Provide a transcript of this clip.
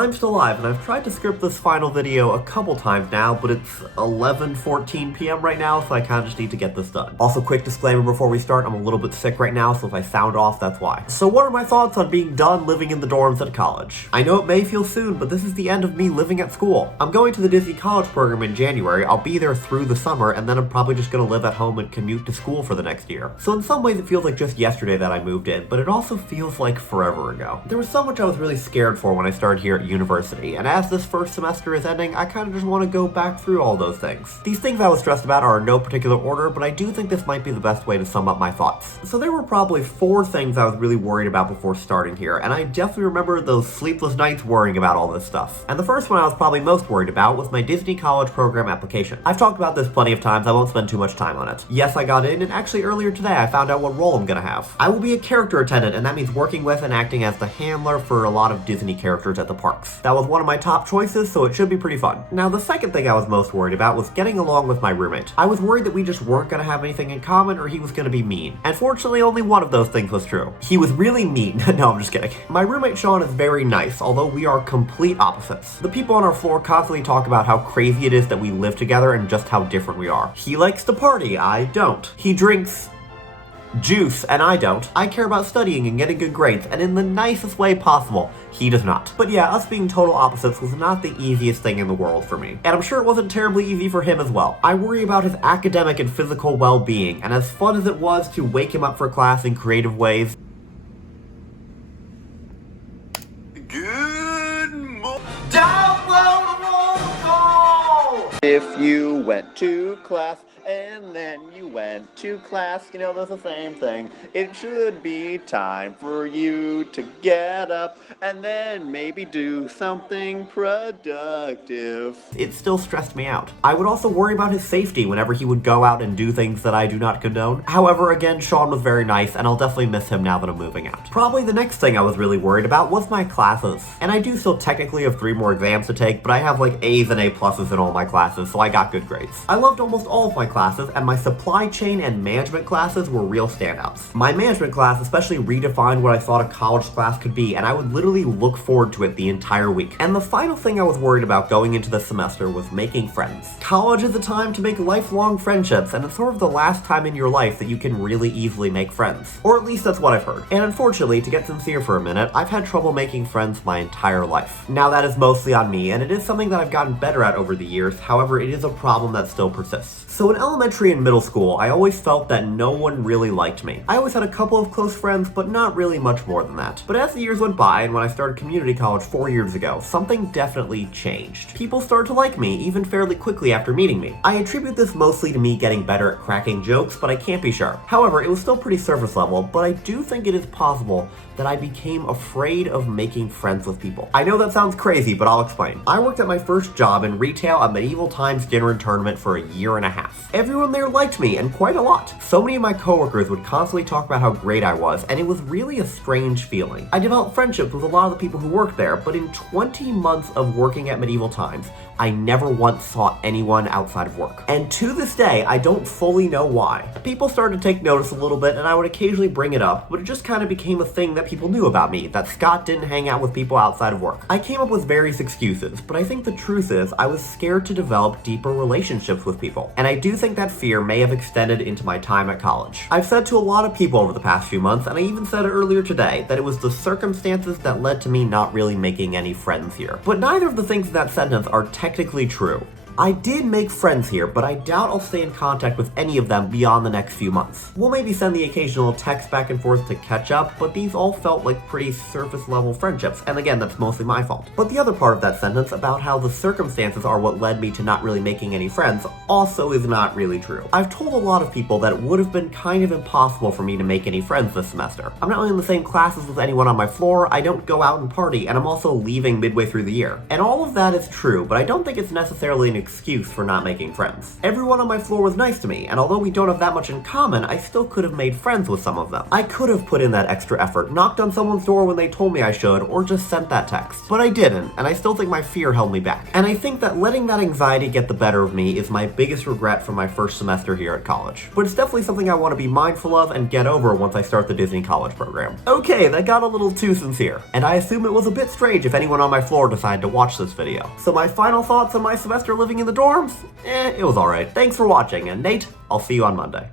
I'm still alive, and I've tried to script this final video a couple times now, but it's 11:14 p.m. right now, so I kinda just need to get this done. Also, quick disclaimer before we start, I'm a little bit sick right now, so if I sound off, that's why. So what are my thoughts on being done living in the dorms at college? I know it may feel soon, but this is the end of me living at school. I'm going to the Disney College program in January, I'll be there through the summer, and then I'm probably just gonna live at home and commute to school for the next year. So in some ways it feels like just yesterday that I moved in, but it also feels like forever ago. There was so much I was really scared for when I started here at university, and as this first semester is ending, I kind of just want to go back through all those things. These things I was stressed about are in no particular order, but I do think this might be the best way to sum up my thoughts. So there were probably 4 things I was really worried about before starting here, and I definitely remember those sleepless nights worrying about all this stuff. And the first one I was probably most worried about was my Disney College program application. I've talked about this plenty of times, I won't spend too much time on it. Yes, I got in, and actually earlier today I found out what role I'm gonna have. I will be a character attendant, and that means working with and acting as the handler for a lot of Disney characters at the parks. That was one of my top choices, so it should be pretty fun. Now, the second thing I was most worried about was getting along with my roommate. I was worried that we just weren't gonna have anything in common or he was gonna be mean. And fortunately, only one of those things was true. He was really mean. No, I'm just kidding. My roommate Sean is very nice, although we are complete opposites. The people on our floor constantly talk about how crazy it is that we live together and just how different we are. He likes to party, I don't. He drinks juice, and I don't. I care about studying and getting good grades, and in the nicest way possible. He does not. But yeah, us being total opposites was not the easiest thing in the world for me. And I'm sure it wasn't terribly easy for him as well. I worry about his academic and physical well-being, and as fun as it was to wake him up for class in creative ways, if you went to class and then you went to class, you know, that's the same thing. It should be time for you to get up and then maybe do something productive. It still stressed me out. I would also worry about his safety whenever he would go out and do things that I do not condone. However, again, Sean was very nice, and I'll definitely miss him now that I'm moving out. Probably the next thing I was really worried about was my classes. And I do still technically have 3 more exams to take, but I have like A's and A pluses in all my classes, so I got good grades. I loved almost all of my classes, and my supply chain and management classes were real standouts. My management class especially redefined what I thought a college class could be, and I would literally look forward to it the entire week. And the final thing I was worried about going into the semester was making friends. College is a time to make lifelong friendships, and it's sort of the last time in your life that you can really easily make friends. Or at least that's what I've heard. And unfortunately, to get sincere for a minute, I've had trouble making friends my entire life. Now that is mostly on me, and it is something that I've gotten better at over the years, however, it is a problem that still persists. So in elementary and middle school, I always felt that no one really liked me. I always had a couple of close friends, but not really much more than that. But as the years went by, and when I started community college 4 years ago, something definitely changed. People started to like me, even fairly quickly after meeting me. I attribute this mostly to me getting better at cracking jokes, but I can't be sure. However, it was still pretty surface level, but I do think it is possible that I became afraid of making friends with people. I know that sounds crazy, but I'll explain. I worked at my first job in retail at Medieval Times Dinner and Tournament for a year and a half. Everyone there liked me, and quite a lot. So many of my coworkers would constantly talk about how great I was, and it was really a strange feeling. I developed friendships with a lot of the people who worked there, but in 20 months of working at Medieval Times, I never once saw anyone outside of work. And to this day, I don't fully know why. People started to take notice a little bit, and I would occasionally bring it up, but it just kind of became a thing that people knew about me, that Scott didn't hang out with people outside of work. I came up with various excuses, but I think the truth is I was scared to develop deeper relationships with people. And I do think that fear may have extended into my time at college. I've said to a lot of people over the past few months, and I even said it earlier today, that it was the circumstances that led to me not really making any friends here. But neither of the things in that sentence are technically true. I did make friends here, but I doubt I'll stay in contact with any of them beyond the next few months. We'll maybe send the occasional text back and forth to catch up, but these all felt like pretty surface level friendships, and again, that's mostly my fault. But the other part of that sentence about how the circumstances are what led me to not really making any friends also is not really true. I've told a lot of people that it would have been kind of impossible for me to make any friends this semester. I'm not really in the same classes with anyone on my floor, I don't go out and party, and I'm also leaving midway through the year. And all of that is true, but I don't think it's necessarily an excuse for not making friends. Everyone on my floor was nice to me, and although we don't have that much in common, I still could have made friends with some of them. I could have put in that extra effort, knocked on someone's door when they told me I should, or just sent that text. But I didn't, and I still think my fear held me back. And I think that letting that anxiety get the better of me is my biggest regret from my first semester here at college. But it's definitely something I want to be mindful of and get over once I start the Disney College program. Okay, that got a little too sincere, and I assume it was a bit strange if anyone on my floor decided to watch this video. So my final thoughts on my semester living in the dorms? It was alright. Thanks for watching, and Nate, I'll see you on Monday.